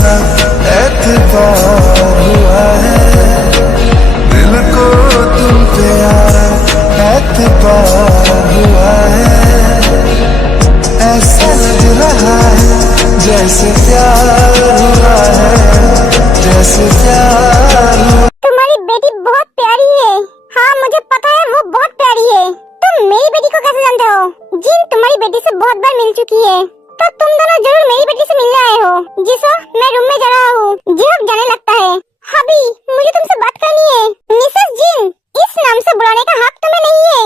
सारा एतबार हुआ है, दिल को तुम पे यारा एतबार हुआ है। ऐसा लग रहा है जैसे प्यार हुआ है, जैसे प्यार हुआ। तुम्हारी बेटी बहुत प्यारी है। हाँ मुझे पता है वो बहुत प्यारी है। तुम मेरी बेटी को कैसे जानते हो? जिन तुम्हारी बेटी से बहुत बार मिल चुकी है, तो तुम दोनों जरूर मेरी बेटी से मिलने आए हो। जिसो मैं रूम में जा रहा हूँ। जिहो जाने लगता है। हबी मुझे तुमसे बात करनी है। मिसेस जिन, इस नाम से बुलाने का हक तुम्हें नहीं है।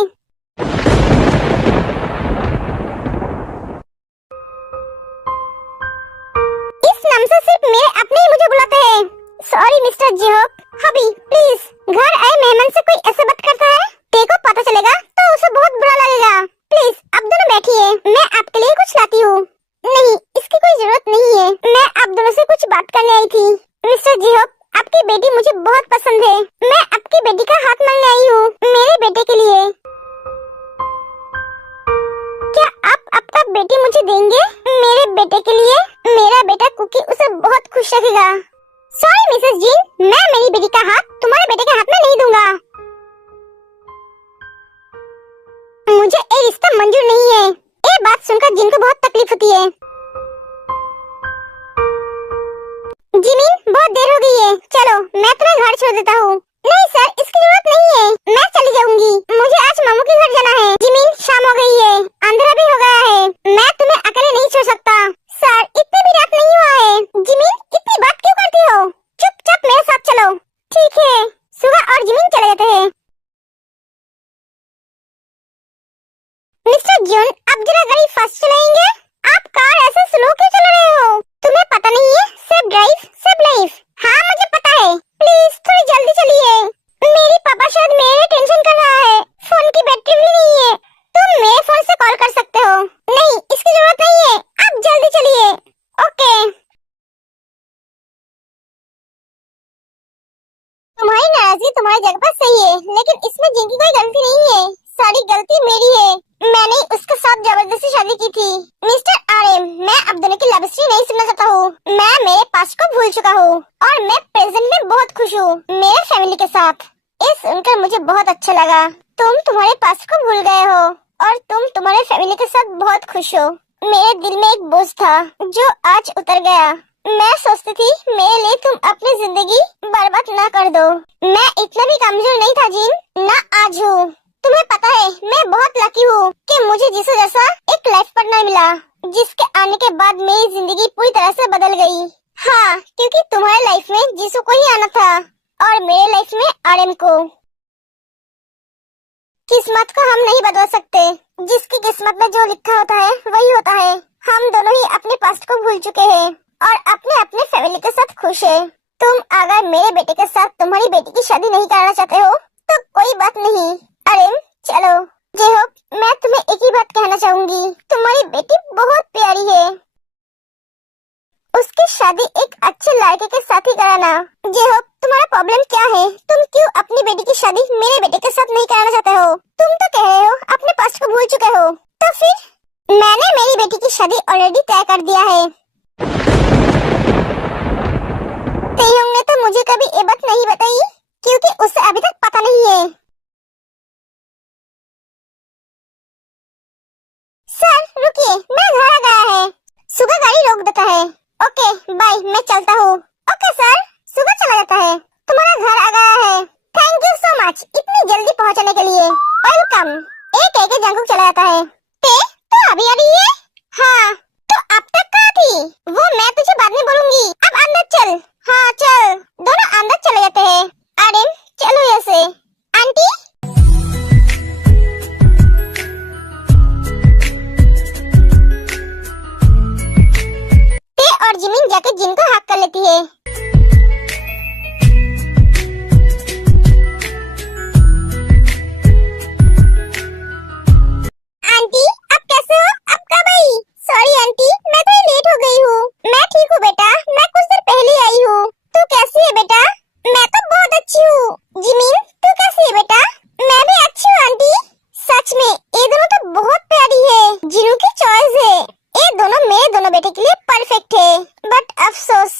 इस नाम से सिर्फ मेरे अपने ही मुझे बुलाते हैं। Sorry mister Jihok. Hubby please, घर आए मेहमान से कोई ऐसे बात करता है? देखो पता चलेगा तो उसे बहुत बुरा लगेगा। प्लीज आप दोनों बैठिए, मैं आपके लिए कुछ लाती हूँ। नहीं, इसकी कोई जरूरत नहीं है। मैं आप दोनों से कुछ बात करने आई थी। मिस्टर जिहोक, आपकी बेटी मुझे बहुत पसंद है। मैं आपकी बेटी का हाथ मांगने आई हूँ, मेरे बेटे के लिए। क्या आप आपका बेटी मुझे देंगे? मेरे बेटे के लिए। मेरा बेटा कुकी उसे बहुत खुश रखेगा। सॉरी मिसेस जिन, मैं मेरी बेटी का हाथ तुम्हारे बेटे के हाथ में नहीं दूंगा। मुझे ये रिश्ता मंजूर नहीं है। ये बात सुनकर जिन को बहुत तकलीफ होती है। जिमिन, बहुत देर हो गई है, चलो मैं तुम्हें घर छोड़ देता हूँ। नहीं सर, इसकी जरूरत नहीं है, मैं चली जाऊंगी। मुझे आज मामू के घर जाना है। जिमिन, शाम हो गई है, अंधेरा भी हो गया है, मैं तुम्हें अकेले नहीं छोड़ सकता। सर, इतनी भी रात नहीं हुआ है। जिमिन, इतनी बात क्यों करती हो? चुपचाप मेरे साथ चलो। ठीक है। सुगा और जिमिन चले जाते हैं। मिस्टर जॉन, आप जरा गाड़ी फास्ट चलाएंगे? आप कार ऐसे स्लो क्यों चला रहे हो? तुम्हें पता नहीं है, सेफ ड्राइव सेफ लाइफ। हाँ मुझे पता है, प्लीज थोड़ी जल्दी चलिए। मेरे पापा शायद मेरे टेंशन कर रहा है। फोन की बैटरी भी नहीं है। तुम मेरे फोन से कॉल कर सकते हो। नहीं, इसकी जरूरत नहीं है, आप जल्दी चलिए। ओके। तुम्हारी नाराजगी तुम्हारी जगह पर सही है, लेकिन इसमें जिनकी कोई गलती नहीं है। सारी गलती मेरी है। मैंने उसके साथ जबरदस्ती शादी की थी। मिस्टर आरएम, मैं अब दोनों की लव स्टोरी नहीं सुनना चाहता हूँ। मैं मेरे पास्ट को भूल चुका हूँ और मैं प्रेजेंट में बहुत खुश हूँ मेरे फैमिली के साथ। ये सुनकर मुझे बहुत अच्छा लगा। तुम तुम्हारे पास्ट को भूल गए हो और तुम तुम्हारे फैमिली के साथ बहुत खुश हो। मेरे दिल में एक बोझ था जो आज उतर गया। मैं सोचती थी मेरे लिए तुम अपनी जिंदगी बर्बाद ना कर दो। मैं इतना भी कमजोर नहीं था जिन, ना आज हूँ। तुम्हें पता है मैं बहुत लकी हूँ कि मुझे जिसू जैसा एक लाइफ पार्टनर मिला, जिसके आने के बाद मेरी जिंदगी पूरी तरह से बदल गई। हाँ, क्योंकि तुम्हारे लाइफ में जिसू को ही आना था और मेरे लाइफ में आरएम को। किस्मत को हम नहीं बदल सकते। जिसकी किस्मत में जो लिखा होता है वही होता है। हम दोनों ही अपने पास्ट को भूल चुके हैं और अपने अपने फैमिली के साथ खुश है। तुम अगर मेरे बेटे के साथ तुम्हारी बेटी की शादी नहीं करना चाहते हो तो कोई बात नहीं। अरे चलो। जेहोक, मैं तुम्हें एक ही बात कहना चाहूंगी, तुम्हारी बेटी बहुत प्यारी है। उसकी शादी एक अच्छे लड़के के साथ ही कराना। जेहोक, तुम्हारा प्रॉब्लम क्या है? तुम क्यों अपनी बेटी की शादी मेरे बेटे के साथ नहीं कराना चाहते हो? तुम तो कह रहे हो अपने पास्ट को भूल चुके हो, तो फिर मैंने मेरी बेटी की शादी ऑलरेडी तय कर दिया है। तेयोंग ने तो मुझे कभी ये बात नहीं बताई क्योंकि उसे अभी तक पता नहीं है। सर रुकिए, मेरा घर आ गया है। सुगा गाड़ी रोक देता है। ओके बाय, मैं चलता हूँ। Okay sir. सुगा चला जाता है। तुम्हारा घर आ गया है। थैंक यू सो मच इतनी जल्दी पहुँचाने के लिए। वेलकम। एक एक जंगल चला जाता है। तो अभी आ रही है? हाँ, तो अब तक कहाँ थी? वो मैं तुझे बाद में बोलूंगी, अब अंदर चल। हाँ चल। दोनों अंदर चले जाते हैं। अरे चलो ऐसे। आंटी, और जिमिन जाके जिन को हक कर लेती है। आंटी आप कैसे हो? आप कब आई? सॉरी आंटी, मैं थोड़ी लेट हो गई हूँ। मैं ठीक हूँ बेटा, मैं कुछ देर पहले आई हूँ। तू कैसी है बेटा? मैं तो बहुत अच्छी हूँ। जिमिन तू कैसी है बेटा? मैं भी अच्छी हूँ आंटी। सच में ये दोनों तो बहुत प्यारी है। जिनू की चॉइस है। ये दोनों मेरे दोनों बेटे के लिए परफेक्ट है। बट अफसोस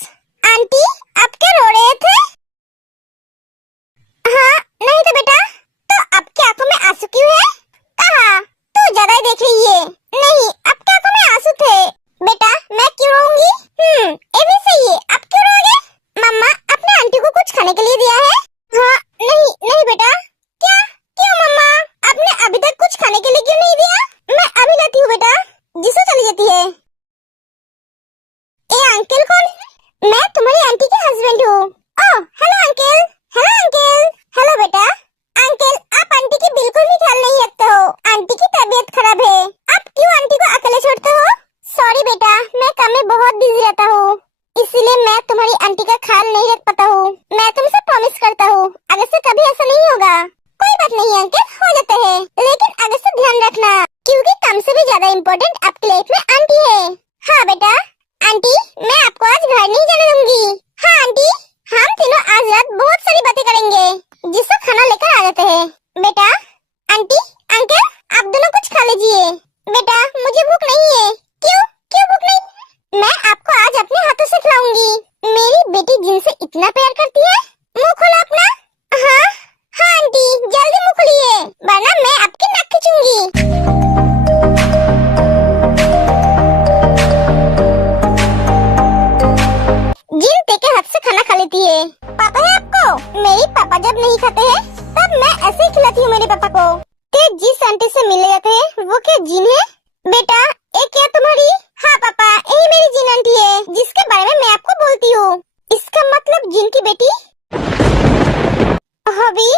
तुम्हारी आंटी का ख्याल नहीं रख पाता हूँ। मैं तुमसे प्रॉमिस करता हूँ आगे से कभी ऐसा नहीं होगा। कोई बात नहीं अंकल, हो जाता है, लेकिन आगे से ध्यान रखना क्योंकि कम से भी ज्यादा इम्पोर्टेंट आपकी लाइफ में आंटी है। हाँ बेटा। आंटी मैं आपको आज घर नहीं जाने दूंगी। हाँ आंटी, हम तीनों आज रात बहुत सारी बातें करेंगे जिससे खाना लेकर आ जाते हैं। बेटा, आंटी, अंकल आप दोनों कुछ खा लीजिए। बेटा मुझे भूख नहीं है। क्यों क्यों भूख नहीं? मैं आपको आज अपने हाथों से खिलाऊंगी। मेरी बेटी जिनसे इतना प्यार करती है। मुंह खोलो अपना। हाँ हाँ आंटी, जल्दी मुंह खोलिए वरना मैं आपकी नाक खींचूंगी। जिन के हाथ से खाना खा लेती है। पता है आपको, मेरे पापा जब नहीं खाते हैं तब मैं ऐसे ही खिलाती हूँ मेरे पापा को। ते जिस आंटी से मिलने जाते हैं वो क्या जिन है? बेटा ये क्या तुम्हारी? हाँ पापा, यही मेरी जिन आंटी है जिसके बारे में मैं आपको बोलती हूँ। इसका मतलब जिन की बेटी हबी।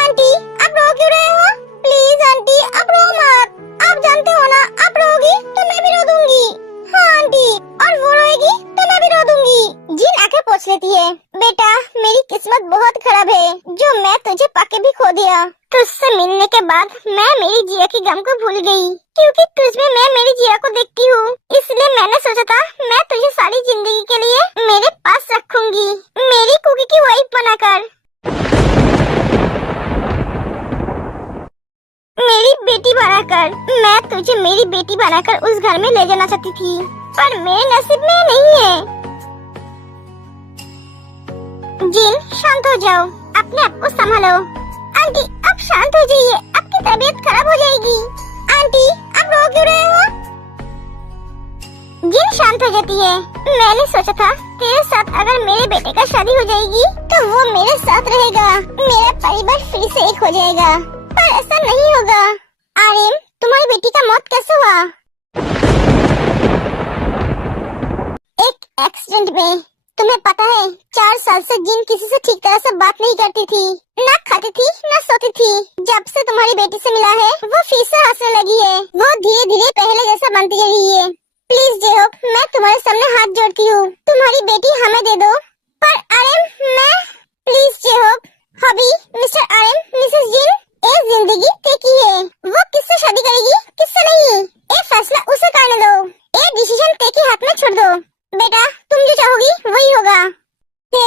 आंटी आप रो क्यों रहे हो? प्लीज आंटी आप रो मत। आप जानते हो ना, आप रोगी तो मैं भी रो दूंगी। हाँ आंटी, और वो रोएगी तो मैं भी रो दूंगी। जिन आके पूछ लेती है, बेटा मेरी किस्मत बहुत खराब है जो मैं तुझे पाके भी खो दिया। तुझसे मिलने के बाद मैं मेरी जिया की गम को भूल गई क्योंकि तुझमें मैं मेरी जिया को देखती हूँ। इसलिए मैंने सोचा था मैं तुझे सारी जिंदगी के लिए मेरे पास रखूंगी, मेरी कुकी की वाइफ बनाकर, मेरी बेटी बनाकर। मैं तुझे मेरी बेटी बनाकर उस घर में ले जाना चाहती थी पर मेरे नसीब में नहीं है। जिन शांत हो जाओ, अपने आप को संभालो। आंटी अब शांत हो जाइए, आपकी तबीयत खराब हो जाएगी। आंटी आप रो क्यों रहे हो? जिन शांत हो जाती है। मैंने सोचा था तेरे साथ अगर मेरे बेटे का शादी हो जाएगी तो वो मेरे साथ रहेगा, मेरा परिवार फिर से एक हो जाएगा, पर ऐसा नहीं होगा। आर्यन तुम्हारी बेटी का मौत कैसे हुआ? एक एक्सीडेंट में। तुम्हें पता है 4 साल से जिन किसी से ठीक तरह से बात नहीं करती थी, ना खाती थी ना सोती थी। जब से तुम्हारी बेटी से मिला है वो फिर से हंसने लगी है। वो धीरे धीरे पहले जैसा बनती जा रही है। प्लीज जेहोप मैं तुम्हारे सामने हाथ जोड़ती हूँ, तुम्हारी बेटी हमें दे दो। पर आर्यन मैं, please Jehope. Hubby mister Aryan, Mrs Jin, ये जिंदगी ते की है। वो किससे शादी करेगी किससे नहीं, ये फैसला उसे करने दो। ये डिसीजन ते के हाथ में छोड़ दो। बेटा तुम जो चाहोगी वही होगा। ते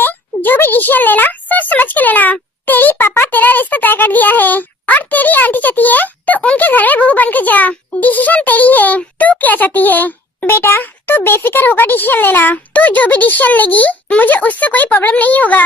जो भी डिसीजन लेना सोच समझ के लेना। तेरी पापा तेरा रिश्ता तय कर दिया है और तेरी आंटी चाहती है तो उनके घर में बहू बन के जा। डिसीजन तेरी है, तू क्या चाहती है? बेटा तू बेफिक्र होकर डिसीजन लेना। तू जो भी डिसीजन लेगी मुझे उससे कोई प्रॉब्लम नहीं होगा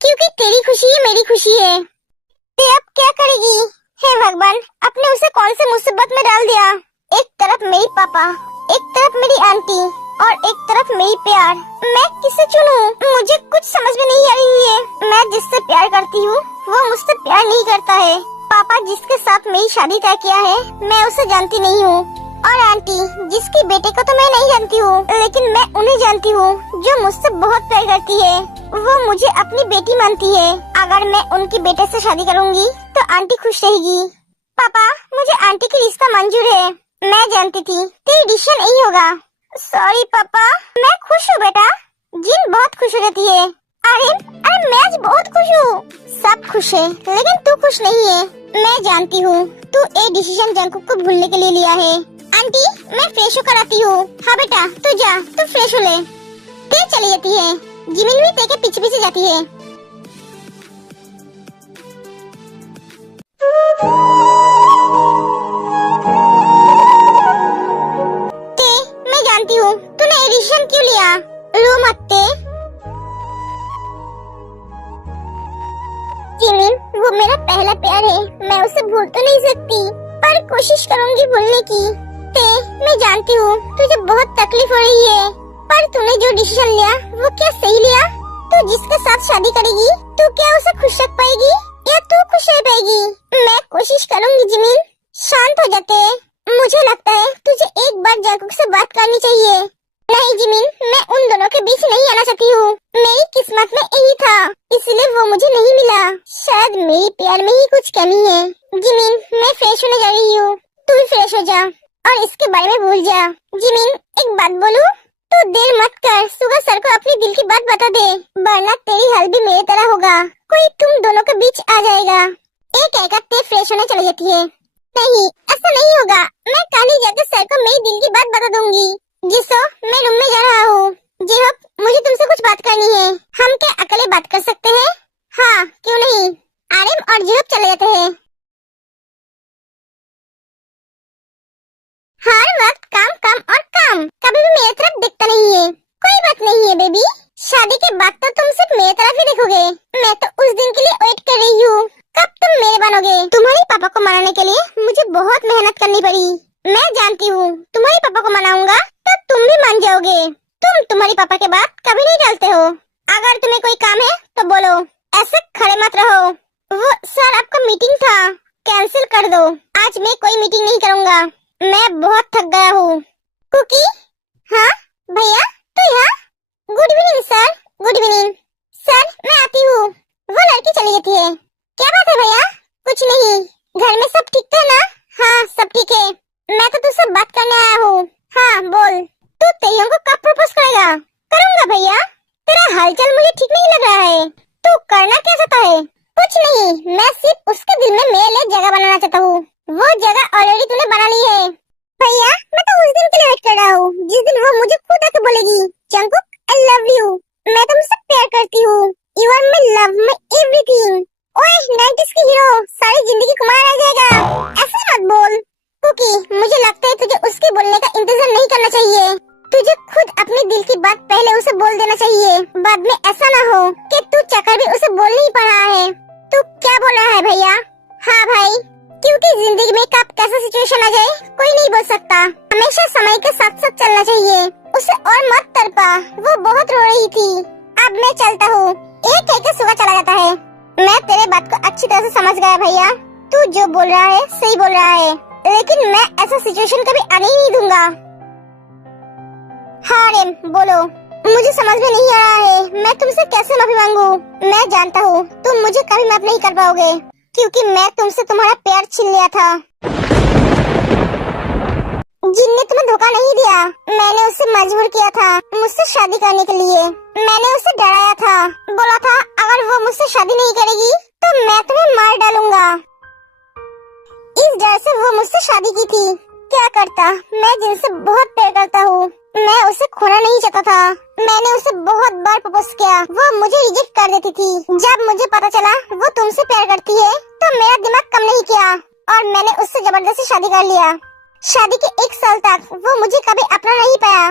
क्योंकि तेरी खुशी ही मेरी खुशी है। ते अब क्या करेगी? हे भगवान, अपने उसे कौन से मुसीबत में डाल दिया। एक तरफ मेरी पापा, एक तरफ मेरी आंटी और एक तरफ मेरी प्यार। मैं किसे चुनूं? मुझे कुछ समझ में नहीं आ रही है। मैं जिससे प्यार करती हूँ वो मुझसे प्यार नहीं करता है। पापा जिसके साथ मेरी शादी तय किया है मैं उसे जानती नहीं हूँ, और आंटी जिसकी बेटे को तो मैं नहीं जानती हूँ लेकिन मैं उन्हें जानती हूँ जो मुझसे बहुत प्यार करती है। वो मुझे अपनी बेटी मानती है। अगर मैं उनकी बेटे से शादी करूँगी तो आंटी खुश रहेगी। पापा मुझे आंटी की रिश्ता मंजूर है। मैं जानती थी तेरी डिसीजन यही होगा। सॉरी पापा। मैं खुश हूँ बेटा। जिन बहुत खुश हो जाती है। अरे मैं आज बहुत खुश हूँ। सब खुश है लेकिन तू खुश नहीं है। मैं जानती हूँ तू एक डिसीजन जंकुक को भूलने के लिए लिया है। आंटी मैं फ्रेश होकर आती हूँ। हाँ बेटा तू जा, तू फ्रेश हो ले। ते चली जाती है। जिमिन भी ते के पीछे पीछे जाती है। ते मैं जानती हूँ तूने ये डिसीजन क्यों लिया। रो मत ते। जिमिन वो मेरा पहला प्यार है, मैं उसे भूल तो नहीं सकती पर कोशिश करूंगी भूलने की। ते मैं जानती हूँ तुझे बहुत तकलीफ हो रही है पर तूने जो डिसीजन लिया वो क्या सही लिया। तू जिसके साथ शादी करेगी तू क्या उसे खुश रख पाएगी या तू खुश रह पाएगी? मैं कोशिश करूंगी जिमिन। शांत हो जाते। मुझे लगता है तुझे एक बार जैकब से बात करनी चाहिए। नहीं जिमिन, मैं उन दोनों के बीच नहीं आना चाहती हूँ। मेरी किस्मत में यही था इसलिए वो मुझे नहीं मिला। शायद मेरी प्यार में ही कुछ कमी है। जिमिन मैं फ्रेश होने जा रही हूँ। तू भी फ्रेश हो जा और इसके बारे में भूल जा। जिमिन, एक बात बोलूं? तू देर मत कर, सुगा सर को अपनी दिल की बात बता दे, वरना तेरी हाल भी मेरी तरह होगा। कोई तुम दोनों के बीच आ जाएगा। एक कहकर फ्रेश होने चली जाती है। नहीं, ऐसा नहीं होगा। मैं कल ही जाकर सर को मेरी दिल की बात बता दूंगी। जिसो, मैं रूम में जा रहा हूँ। जी होप, मुझे तुमसे कुछ बात करनी है। हम क्या अकेले बात कर सकते हैं? हाँ, क्यों नहीं। आर्यन और जीहोप चले जाते हैं। हर वक्त काम काम और काम, कभी भी मेरी तरफ देखता नहीं है। कोई बात नहीं है बेबी, शादी के बाद तो तुम सिर्फ मेरी तरफ ही देखोगे। मैं तो उस दिन के लिए वेट कर रही हूँ, कब तुम मेरे बनोगे। तुम्हारे पापा को मनाने के लिए मुझे बहुत मेहनत करनी पड़ी। मैं जानती हूँ तुम्हारे पापा को मनाऊंगा तो तुम भी मान जाओगे। तुम तुम्हारे पापा के बात कभी नहीं टालते हो। अगर तुम्हें कोई काम है तो बोलो, ऐसे खड़े मत रहो। वो सर, आपका मीटिंग था, कैंसिल कर दो। आज मैं कोई मीटिंग नहीं करूँगा, मैं बहुत थक गया हूँ। कुकी? हाँ भैया, तू यहाँ? Good evening sir. Good evening sir, मैं आती हूँ। वो लड़की चली जाती है। क्या बात है भैया? कुछ नहीं, घर में सब ठीक है ना? हाँ, सब ठीक है। मैं तो तुझसे बात करने आया हूँ। हाँ बोल, तू तेरियों को कब प्रपोज करेगा? करूँगा भैया। तेरा हालचाल मुझे ठीक नहीं लग रहा है। तू करना क्या चाहता है? कुछ नहीं, मैं सिर्फ उसके दिल में मेरे लिए जगह बनाना चाहता हूँ। वो जगह ऑलरेडी तूने बना ली है। भैया, मैं तो उस दिन के लिए वेट कर रहा हूँ जिस दिन वो मुझे खुद आके बोलेगी, जंकुक आई लव यू, मैं तुमसे प्यार करती हूँ, you are my love, my everything. ओए 90s की हीरो, सारी जिंदगी कुमार रह जाएगा। ऐसे मत बोल कुकी, मुझे लगता है तुझे उसके बोलने का इंतजार नहीं करना चाहिए। तुझे खुद अपने दिल की बात पहले उसे बोल देना चाहिए। बाद में ऐसा ना हो कि तू चक्कर भी उसे बोल नहीं पा रहा है। तू क्या बोल रहा है भैया? हाँ भाई, क्योंकि जिंदगी में कब कैसा सिचुएशन आ जाए कोई नहीं बोल सकता। हमेशा समय के साथ साथ चलना चाहिए। उसे और मत तड़पा, वो बहुत रो रही थी। अब मैं चलता हूँ। एक कहकर सुबह चला जाता है। मैं तेरे बात को अच्छी तरह से समझ गया भैया, तू जो बोल रहा है सही बोल रहा है, लेकिन मैं ऐसा सिचुएशन कभी आने ही नहीं दूंगा। हाँ रेम, बोलो। मुझे समझ में नहीं आ रहा है मैं तुमसे कैसे माफी मांगू। मैं जानता हूँ तुम मुझे कभी माफ नहीं कर पाओगे, क्योंकि मैं तुमसे तुम्हारा प्यार छीन लिया था। जिनने तुम्हें धोखा नहीं दिया, मैंने उसे मजबूर किया था मुझसे शादी करने के लिए। मैंने उसे डराया था, बोला था अगर वो मुझसे शादी नहीं करेगी तो मैं तुम्हें मार डालूंगा। इस डर से वो मुझसे शादी की थी। क्या करता, मैं जिनसे बहुत प्यार करता हूँ, मैं उसे खोना नहीं चाहता था। मैंने उसे बहुत बार प्रपोज किया, वो मुझे रिजेक्ट कर देती थी। जब मुझे पता चला वो तुमसे प्यार करती है तो मेरा दिमाग कम नहीं किया और मैंने उससे जबरदस्ती शादी कर लिया। शादी के 1 साल तक वो मुझे कभी अपना नहीं पाया।